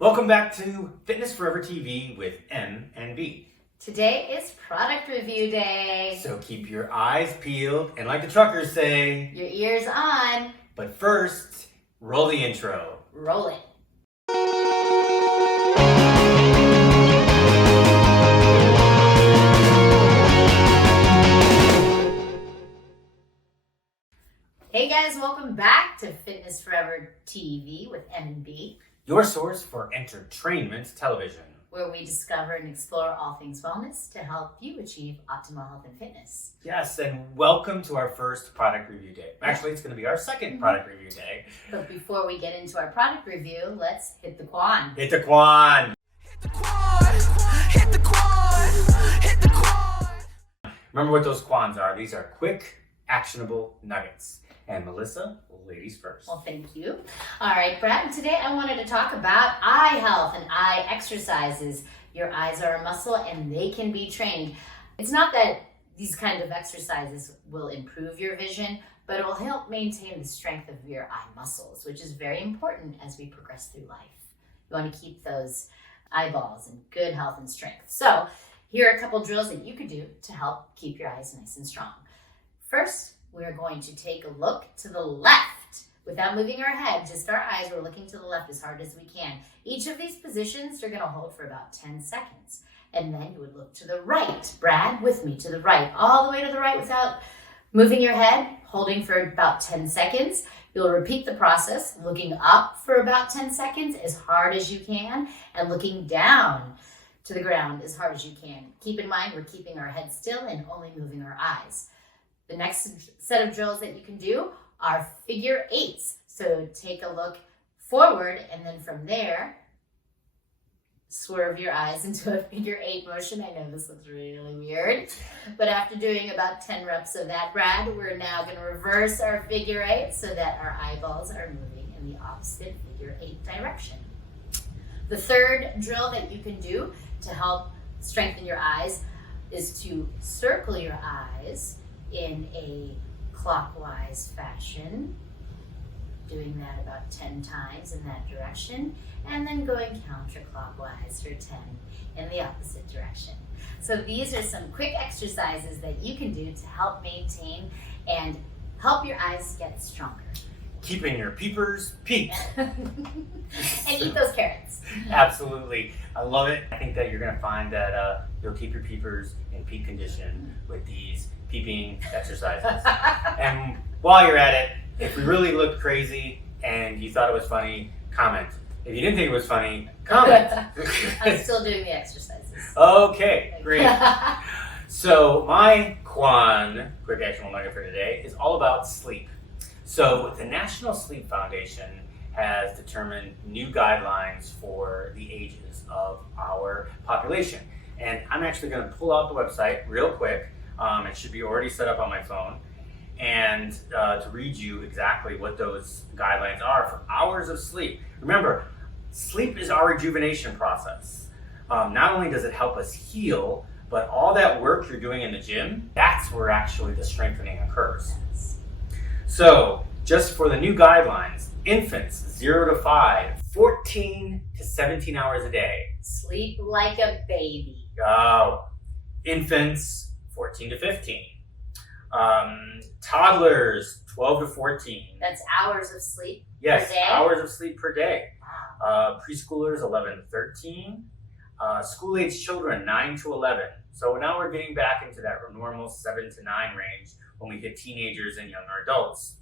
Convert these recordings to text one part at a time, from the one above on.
Welcome back to Fitness Forever TV with M and B. Today is product review day. So keep your eyes peeled and like the truckers say, Your ears on. But first, roll the intro. Roll it. Hey guys, welcome back to Fitness Forever TV with M and B, Your source for entertainment television, where we discover and explore all things wellness to help you achieve optimal health and fitness. Yes, and welcome to our first product review day. Actually, it's going to be our second product review day. But before we get into our product review, let's hit the quan. Hit the quan! Hit the quad, hit the quad, hit the quad. Remember what those quans are. These are quick, actionable nuggets. And Melissa, ladies first. Well, thank you. All right, Brad, today I wanted to talk about eye health and eye exercises. Your eyes are a muscle and they can be trained. It's not that these kind of exercises will improve your vision, but it will help maintain the strength of your eye muscles, which is very important as we progress through life. You want to keep those eyeballs in good health and strength. So here are a couple drills that you could do to help keep your eyes nice and strong. First, we're going to take a look to the left without moving our head, just our eyes. We're looking to the left as hard as we can. Each of these positions you're going to hold for about 10 seconds. And then you would look to the right. Brad, with me to the right, all the way to the right without moving your head, holding for about 10 seconds. You'll repeat the process, looking up for about 10 seconds as hard as you can, and looking down to the ground as hard as you can. Keep in mind, we're keeping our head still and only moving our eyes. The next set of drills that you can do are figure eights. So take a look forward and then from there, swerve your eyes into a figure eight motion. I know this looks really weird, but after doing about 10 reps of that, Brad, we're now going to reverse our figure eight so that our eyeballs are moving in the opposite figure eight direction. The third drill that you can do to help strengthen your eyes is to circle your eyes in a clockwise fashion, doing that about 10 times in that direction, and then going counterclockwise for 10 in the opposite direction. So these are some quick exercises that you can do to help maintain and help your eyes get stronger. Keeping your peepers peaked. And eat those carrots. Absolutely. I love it. I think that you're going to find that you'll keep your peepers in peak condition with these peeping exercises. And while you're at it, if we really looked crazy and you thought it was funny, comment. If you didn't think it was funny, comment. I'm still doing the exercises. Okay, great. So my quick actionable nugget for today, is all about sleep. So the National Sleep Foundation has determined new guidelines for the ages of our population. And I'm actually going to pull out the website real quick. It should be already set up on my phone, and to read you exactly what those guidelines are for hours of sleep. Remember, sleep is our rejuvenation process. Not only does it help us heal, but all that work you're doing in the gym, that's where actually the strengthening occurs. Yes. So, just for the new guidelines, infants 0 to 5, 14 to 17 hours a day. Sleep like a baby. Infants 14 to 15. Toddlers 12 to 14. That's hours of sleep Yes, per day? hours of sleep per day. Wow. Preschoolers 11 to 13. School-age children 9 to 11. So now we're getting back into that normal 7 to 9 range when we hit teenagers and younger adults.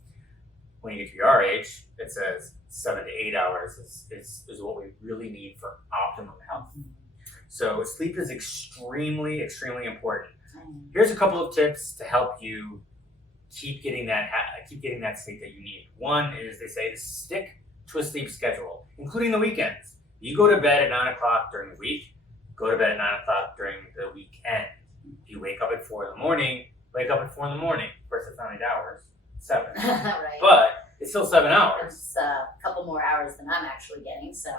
When you get to your age, it says 7 to 8 hours is what we really need for optimum health. So sleep is extremely, extremely important. Here's a couple of tips to help you keep getting that sleep that you need. One is, they say, to stick to a sleep schedule, including the weekends. You go to bed at 9 o'clock during the week, go to bed at 9 o'clock during the weekend. If you wake up at 4 in the morning, wake up at 4 in the morning. Of course, it's not 8 hours, 7. Right. But it's still 7 hours. It's a couple more hours than I'm actually getting, so.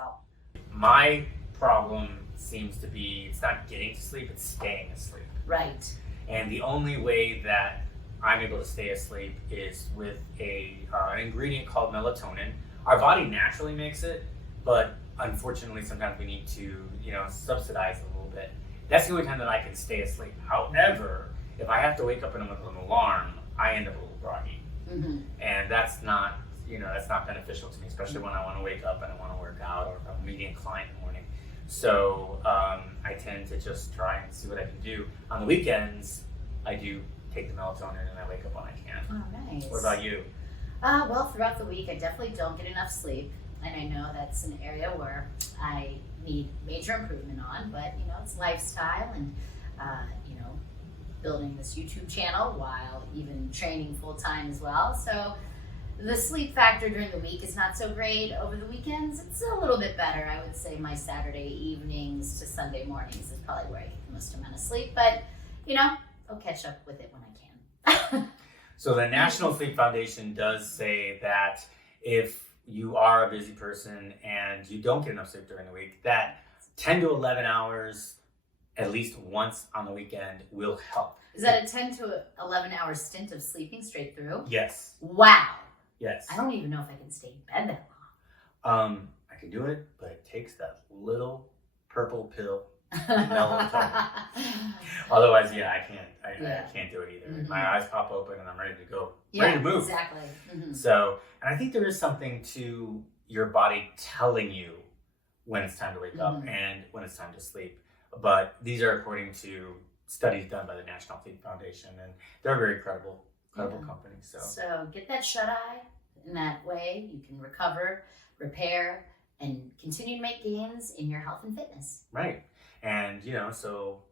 My problem seems to be, it's not getting to sleep, it's staying asleep. Right. And the only way that I'm able to stay asleep is with an ingredient called melatonin. Our body naturally makes it, but unfortunately, sometimes we need to, subsidize a little bit. That's the only time that I can stay asleep. However, if I have to wake up in the middle of an alarm, I end up a little groggy. Mm-hmm. And that's not beneficial to me, especially when I want to wake up and I want to work out, or if I'm meeting a client in the morning. So I tend to just try and see what I can do. On the weekends, I do take the melatonin and I wake up when I can. Oh, nice. What about you? Well, throughout the week, I definitely don't get enough sleep. And I know that's an area where I need major improvement on, but it's lifestyle and, building this YouTube channel while even training full time as well. So the sleep factor during the week is not so great. Over the weekends, it's a little bit better. I would say my Saturday evenings to Sunday mornings is probably where I get the most amount of sleep, but I'll catch up with it when I can. So the National Sleep Foundation does say that if you are a busy person and you don't get enough sleep during the week, that 10 to 11 hours at least once on the weekend will help. Is that a 10 to 11 hour stint of sleeping straight through? Yes. Wow. Yes. I don't even know if I can stay in bed that long. I can do it, but it takes that little purple pill. Melatonin. Otherwise, I can't. I can't do it either. Mm-hmm. My eyes pop open and I'm ready to go. Ready to move. Exactly. Mm-hmm. So, and I think there is something to your body telling you when it's time to wake up and when it's time to sleep. But these are according to studies done by the National Sleep Foundation, and they're a very credible company. So get that shut eye. In that way, you can recover, repair, and continue to make gains in your health and fitness. Right. And, so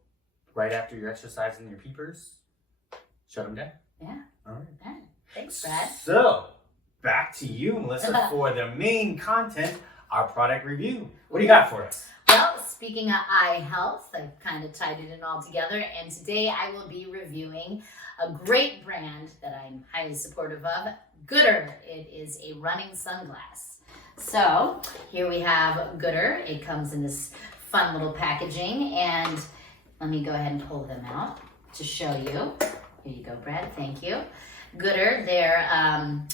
right after your exercise and your peepers, shut them down. Yeah. All right. Yeah. Thanks, Brad. So, back to you, Melissa, for the main content, our product review. What do you got for us? Well, speaking of eye health, I've kind of tied it in all together, and today I will be reviewing a great brand that I'm highly supportive of, Goodr. It is a running sunglass. So, here we have Goodr. It comes in this fun little packaging, and let me go ahead and pull them out to show you. Here you go, Brad. Thank you. Goodr, their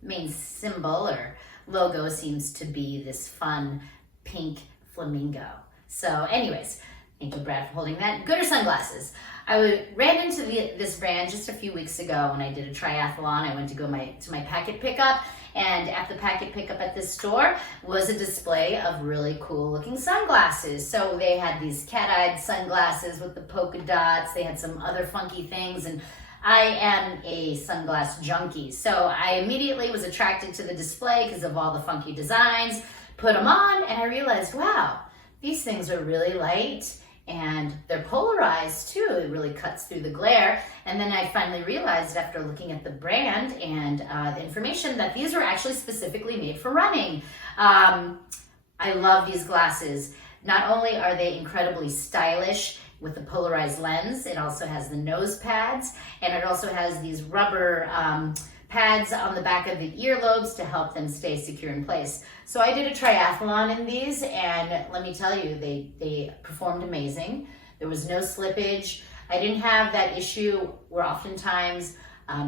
main symbol or logo seems to be this fun pink flamingo. So anyways, thank you, Brad, for holding that. Goodr sunglasses. I ran into this brand just a few weeks ago when I did a triathlon. I went to go to my packet pickup, and at the packet pickup at this store was a display of really cool looking sunglasses. So they had these cat-eyed sunglasses with the polka dots. They had some other funky things, and I am a sunglass junkie. So I immediately was attracted to the display because of all the funky designs, put them on, and I realized, wow, these things are really light. And they're polarized too. It really cuts through the glare. And then I finally realized after looking at the brand and the information that these were actually specifically made for running. I love these glasses. Not only are they incredibly stylish with the polarized lens, it also has the nose pads, and it also has these rubber pads on the back of the earlobes to help them stay secure in place. So I did a triathlon in these, and let me tell you, they performed amazing. There was no slippage. I didn't have that issue where oftentimes,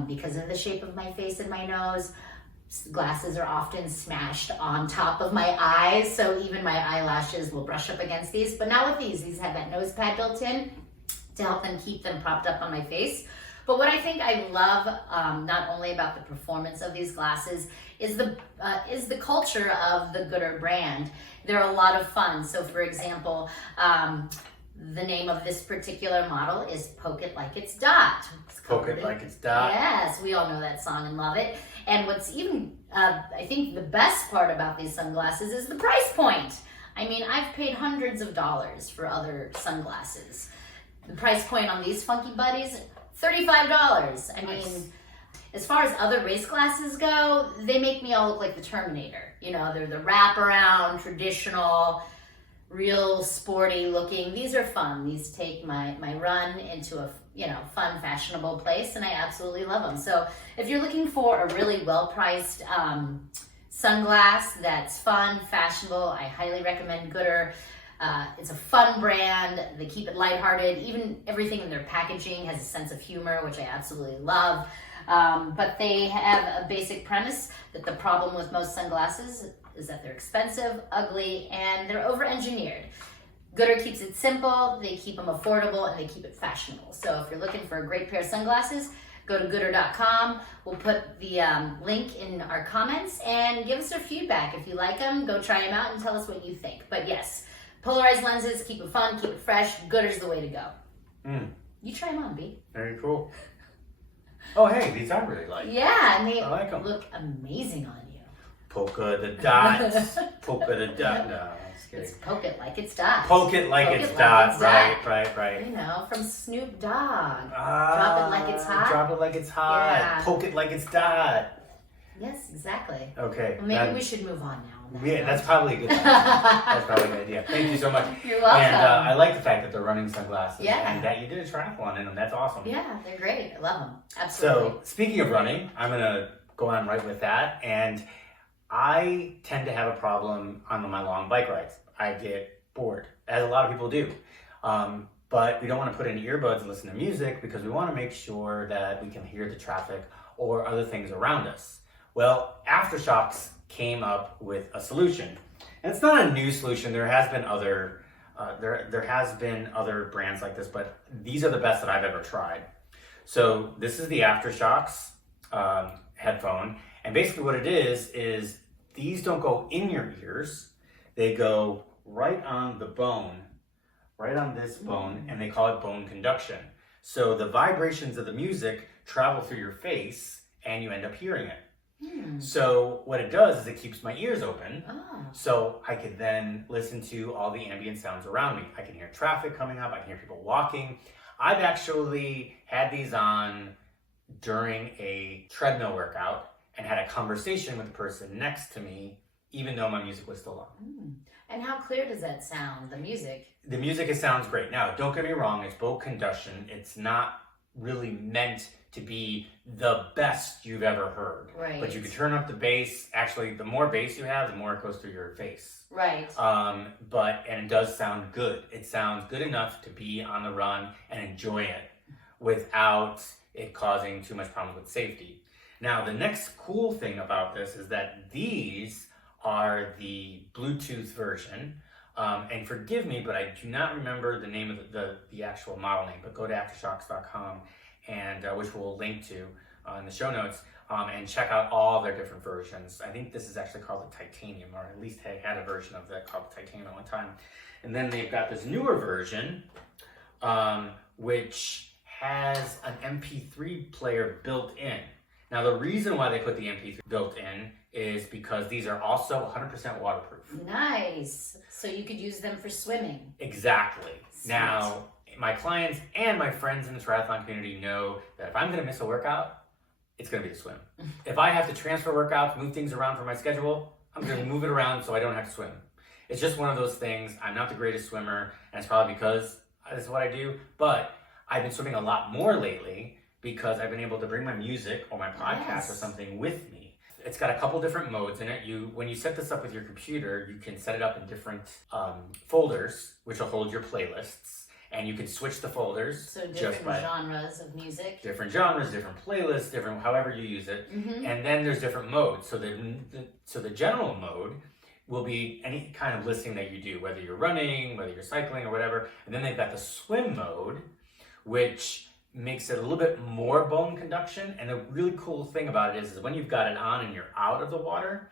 because of the shape of my face and my nose, glasses are often smashed on top of my eyes, so even my eyelashes will brush up against these. But not with these have that nose pad built in to help them keep them propped up on my face. But what I think I love, not only about the performance of these glasses, is the culture of the Goodr brand. They're a lot of fun. So for example, the name of this particular model is Poke It Like It's Dot. Poke It Like It's Dot. Yes, we all know that song and love it. And what's even, I think the best part about these sunglasses is the price point. I mean, I've paid hundreds of dollars for other sunglasses. The price point on these funky buddies, $35. I mean, as far as other race glasses go, they make me all look like the Terminator. They're the wraparound, traditional, real sporty looking. These are fun. These take my run into a fun, fashionable place, and I absolutely love them. So if you're looking for a really well-priced sunglass that's fun, fashionable, I highly recommend Goodr. It's a fun brand. They keep it lighthearted. Even everything in their packaging has a sense of humor, which I absolutely love. But they have a basic premise that the problem with most sunglasses is that they're expensive, ugly, and they're over-engineered. Goodr keeps it simple, they keep them affordable, and they keep it fashionable. So if you're looking for a great pair of sunglasses, go to goodr.com. We'll put the link in our comments and give us your feedback. If you like them, go try them out and tell us what you think. But yes, polarized lenses, keep it fun, keep it fresh. Goodr's the way to go. You try them on, B. Very cool. Oh, hey, these I really like. Yeah, and they I like 'em. look amazing on you. Polka the dot. Polka the dot. No, just kidding. It's poke it like it's dot. Poke it like Poke it's it dot. like it's Right. You know, from Snoop Dogg. Drop it like it's hot. Drop it like it's hot. Yeah. Poke it like it's dot. Yes, exactly. Okay. Well, maybe we should move on now. Yeah, that's probably a good idea. That's probably a good idea. Thank you so much. You're welcome. And I like the fact that they're running sunglasses. Yeah. And that you did a triathlon in them. That's awesome. Yeah, they're great. I love them. Absolutely. So, speaking of running, I'm going to go on right with that. And I tend to have a problem on my long bike rides. I get bored, as a lot of people do. But we don't want to put in earbuds and listen to music because we want to make sure that we can hear the traffic or other things around us. Well, Aftershokz came up with a solution. And it's not a new solution. There has been other other brands like this, but these are the best that I've ever tried. So this is the Aftershokz headphone. And basically what it is these don't go in your ears. They go right on the bone, right on this bone, and they call it bone conduction. So the vibrations of the music travel through your face and you end up hearing it. So what it does is it keeps my ears open, so I could then listen to all the ambient sounds around me. I can hear traffic coming up, I can hear people walking. I've actually had these on during a treadmill workout and had a conversation with the person next to me, even though my music was still on. And how clear does that sound, the music? The music, it sounds great. Now, don't get me wrong, it's bone conduction. It's not really meant to be the best you've ever heard. Right. But you can turn up the bass. Actually, the more bass you have, the more it goes through your face. Right. And it does sound good. It sounds good enough to be on the run and enjoy it without it causing too much problems with safety. Now, the next cool thing about this is that these are the Bluetooth version. And forgive me, but I do not remember the name of the actual model name, but go to aftershokz.com, and which we'll link to in the show notes, and check out all their different versions. I think this is actually called the Titanium, or at least they had a version of that called the Titanium at one time. And then they've got this newer version, which has an MP3 player built in. Now, the reason why they put the MP3 built in is because these are also 100% waterproof. Nice. So you could use them for swimming. Exactly. Sweet. Now, my clients and my friends in the triathlon community know that if I'm going to miss a workout, it's going to be the swim. If I have to transfer workouts, move things around for my schedule, I'm going to move it around so I don't have to swim. It's just one of those things. I'm not the greatest swimmer, and it's probably because this is what I do, but I've been swimming a lot more lately because I've been able to bring my music or my podcast or something with me. It's got a couple different modes in it. When you set this up with your computer, you can set it up in different folders, which will hold your playlists. And you can switch the folders. So different genres of music. Different genres, different playlists, different however you use it. And then there's different modes. So the general mode will be any kind of listening that you do, whether you're running, whether you're cycling or whatever. And then they've got the swim mode, which makes it a little bit more bone conduction. And the really cool thing about it is when you've got it on and you're out of the water,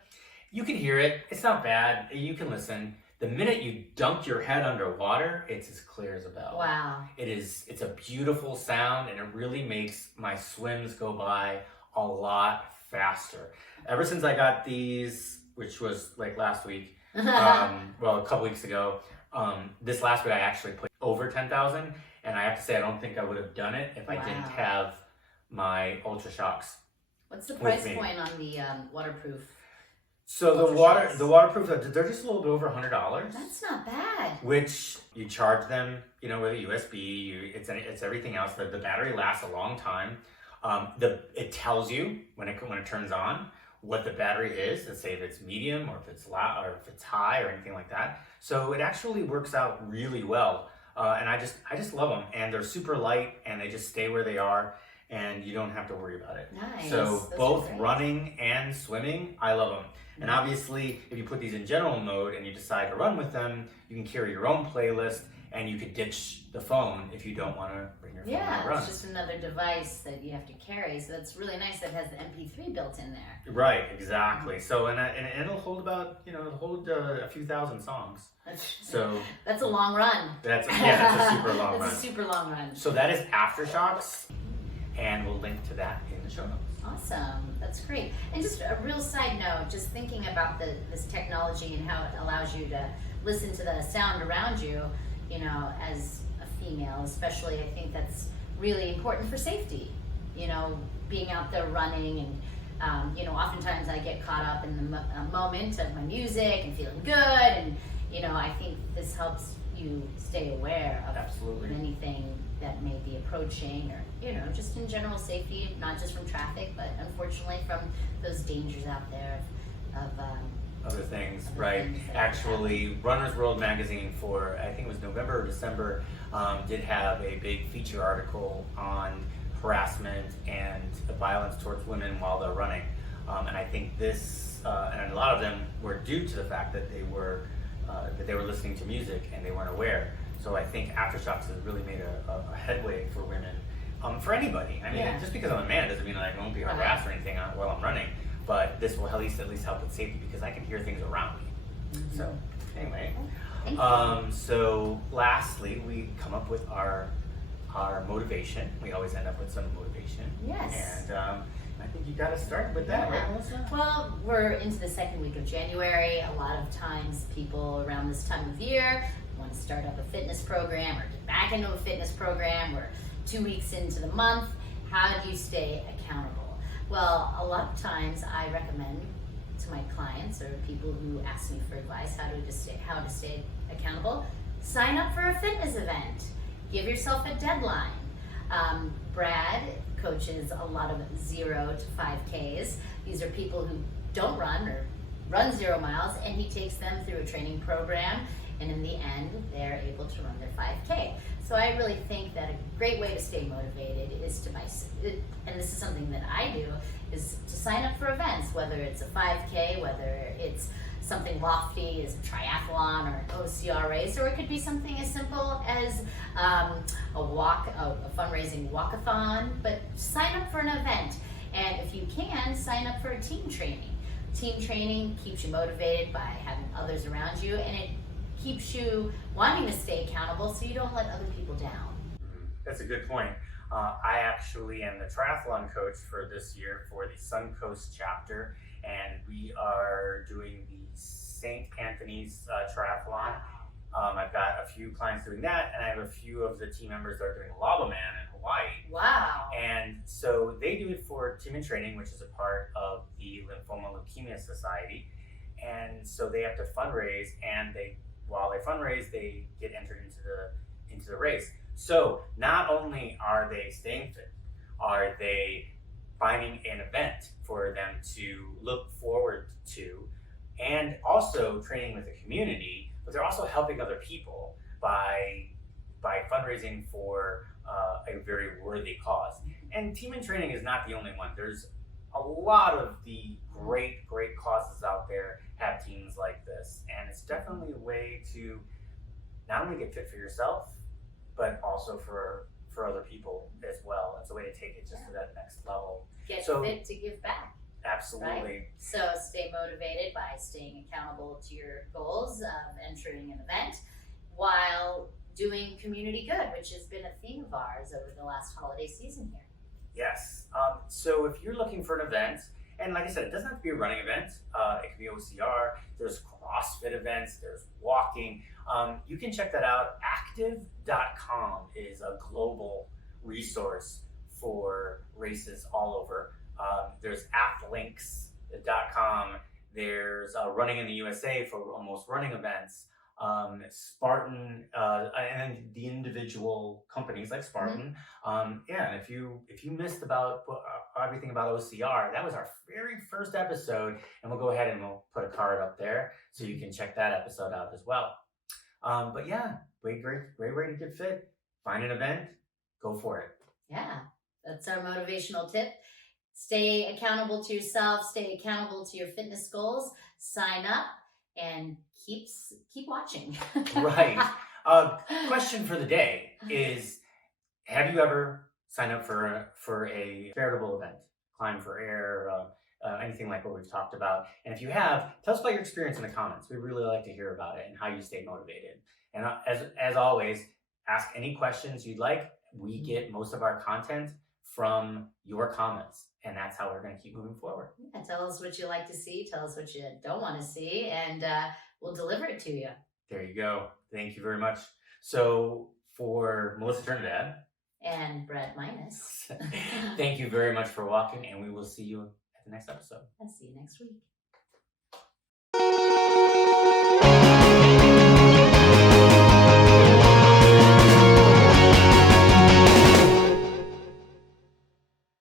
you can hear it. It's not bad. You can listen. The minute you dunk your head underwater, it's as clear as a bell. Wow. It's a beautiful sound, and it really makes my swims go by a lot faster. Ever since I got these, which was like last week, well, a couple weeks ago, this last week I actually put over 10,000, and I have to say I don't think I would have done it if I didn't have my Aftershokz. What's the price point on the waterproof? So the waterproof, they're just a little bit over $100. That's not bad. Which you charge them, with a USB. It's everything else. The battery lasts a long time. It tells you when it turns on what the battery is. Let's say if it's medium or if it's loud or if it's high or anything like that. So it actually works out really well. And I just love them, and they're super light, and they just stay where they are. and you don't have to worry about it. Nice. So Those are both great. running and swimming, I love them. And obviously, if you put these in general mode and you decide to run with them, you can carry your own playlist, and you could ditch the phone if you don't want to bring your phone on a Yeah, run. it's just another device that you have to carry. So that's really nice that it has the MP3 built in there. Right, exactly. So and it'll hold about it'll hold a few thousand songs. So That's a long run. that's a super long run. That's a super long run. So that is Aftershokz, and we'll link to that in the show notes. Awesome. That's great. And just a real side note, just thinking about this technology and how it allows you to listen to the sound around you, as a female, especially, I think that's really important for safety. Being out there running and, oftentimes I get caught up in the moment of my music and feeling good. And, I think this helps you stay aware of Absolutely. anything that may be approaching or, just in general safety, not just from traffic, but unfortunately from those dangers out there of Other things, Other right? things that Actually, Runner's World magazine for, I think it was November or December, did have a big feature article on harassment and the violence towards women while they're running. And I think this, and a lot of them were due to the fact that they were listening to music and they weren't aware. So I think Aftershokz has really made a headway for women, for anybody. I mean, Yeah. just because I'm a man doesn't mean that I won't be harassed or anything while I'm running. But this will at least help with safety because I can hear things around me. So anyway, Thank you. so lastly, we come up with our motivation. We always end up with some motivation. Yes. And I think you got to start with that, right, Melissa? Well, we're into the second week of January. A lot of times people around this time of year want to start up a fitness program or get back into a fitness program. We're 2 weeks into the month. How do you stay accountable? Well, a lot of times I recommend to my clients or people who ask me for advice how to stay accountable, sign up for a fitness event. Give yourself a deadline. Brad coaches a lot of 0 to 5Ks. These are people who don't run or run 0 miles, and he takes them through a training program, and in the end, they're able to run their 5K. So I really think that a great way to stay motivated is to and this is something that I do, is to sign up for events, whether it's a 5K, whether it's something lofty as a triathlon or an OCR race, or it could be something as simple as a fundraising walkathon, but sign up for an event. And if you can, sign up for a team training. Team training keeps you motivated by having others around you, and it keeps you wanting to stay accountable so you don't let other people down. That's a good point. I actually am the triathlon coach for this year for the Suncoast chapter, and we are doing the St. Anthony's triathlon. I've got a few clients doing that, and I have a few of the team members that are doing Lava Man in Hawaii. Wow. And so they do it for Team in Training, which is a part of the Lymphoma Leukemia Society. And so they have to fundraise, and while they fundraise, they get entered into the race. So not only are they staying fit, are they finding an event for them to look forward to, and also training with the community, but they're also helping other people by fundraising for a very worthy cause. And Team in Training is not the only one. There's a lot of the great causes out there have teams like this, and it's definitely a way to not only get fit for yourself, but also for other people as well. It's a way to take it just to that next level. Get So- fit to give back. Absolutely. Right? So stay motivated by staying accountable to your goals of entering an event while doing community good, which has been a theme of ours over the last holiday season here. Yes. So if you're looking for an event, and like I said, it doesn't have to be a running event. It can be OCR. There's CrossFit events. There's walking. You can check that out. Active.com is a global resource for races all over. There's athlinks.com. There's Running in the USA for almost running events. Spartan, and the individual companies like Spartan. Yeah, and if you missed about everything about OCR, that was our very first episode, and we'll go ahead and we'll put a card up there so you can check that episode out as well. But yeah, great way to get fit. Find an event, go for it. Yeah, That's our motivational tip. Stay accountable to yourself, stay accountable to your fitness goals, sign up, and keep watching. Right. Question for the day is, have you ever signed up for a charitable event, Climb for Air, anything like what we've talked about? And if you have, tell us about your experience in the comments. We'd really like to hear about it and how you stay motivated. And as always, ask any questions you'd like. We get most of our content from your comments, and that's how we're going to keep moving forward. Yeah, tell us what you like to see, tell us what you don't want to see, and we'll deliver it to you. There you go. Thank you very much. So for Melissa Trinidad and Brett Minus, thank you very much for watching, and we will see you at the next episode. I'll see you next week.